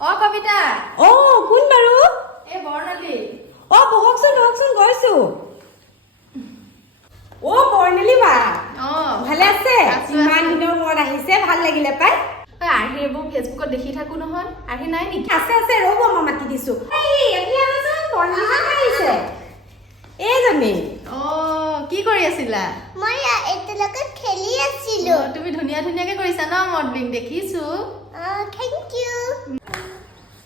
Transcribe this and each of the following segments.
অ কবিতা অ কোন বাৰু এ বৰ্ণালী অ বহকচোন গৈছো অ বৰ্ণালী বা অ ভালে আছে ইমান দিনৰ মূৰত আহিছে ভাল লাগিলে পাই আহি এইবোৰ ফেচবুকত দেখি থাকো নহয় আহি নাই নেকি আছে ৰ'ব মই মাতি দিছো এই এতিয়া আছোন বৰ্ণালী বা আহিছে এইজনী অ কি কৰি আছিলা মই এতিয়ালৈকে খেলি আছিলো তুমি ধুনীয়াকে কৰিছা ন মডেলিং দেখিছো থেংক ইউ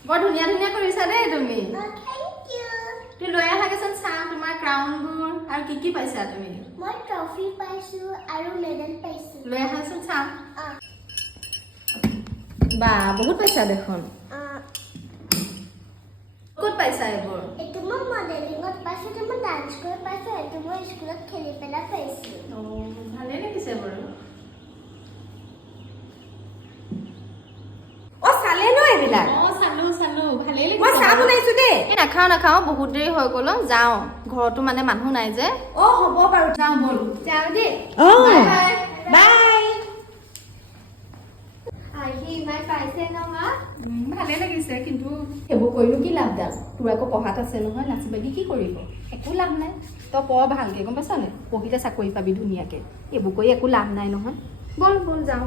বৰ ধুনীয়া কৰিছা দেই তুমি থেংক ইউ তুমি লৈ আহাগেচোন চাম তোমাৰ ক্ৰাউনবোৰ আৰু কি পাইছা তুমি মই ট্ৰফি পাইছো আৰু মেডেল পাইছো লৈ আহাচোন চাম বা বহুত পাইছা দেখোন ক'ত পাইছা এইবোৰ এইটো মই মডেলিঙত পাইছো এইটো মই ডান্স কৰি পাইছো এইটো মই স্কুলত খেলি পেলাই পাইছো ভালেই লাগিছে বাৰু অ চালে ন এইবিলাক চালো ভালেই লাগিছে মই চাহ বনাইছো দেই এই নাখাও বহুত দেৰি হৈ গ'ল যাওঁ ঘৰতো মানে মানুহ নাই যে অ হ'ব বাৰু যাওঁ ব'ল যাওঁ দেই অ বাই বাই আহি ইমান পাইছে ন মা ভালেই লাগিছে কিন্তু সেইবোৰ কৰিনো কি লাভডাল তোৰ আকৌ পঢ়াত আছে নহয় নাচি বাগি কি কৰিব একো লাভ নাই তই পঢ় ভালকে গম পাইছ নে পঢ়িলে চাকৰি পাবি ধুনীয়াকে এইবোৰ কৰি একো লাভ নাই নহয় ব'ল যাওঁ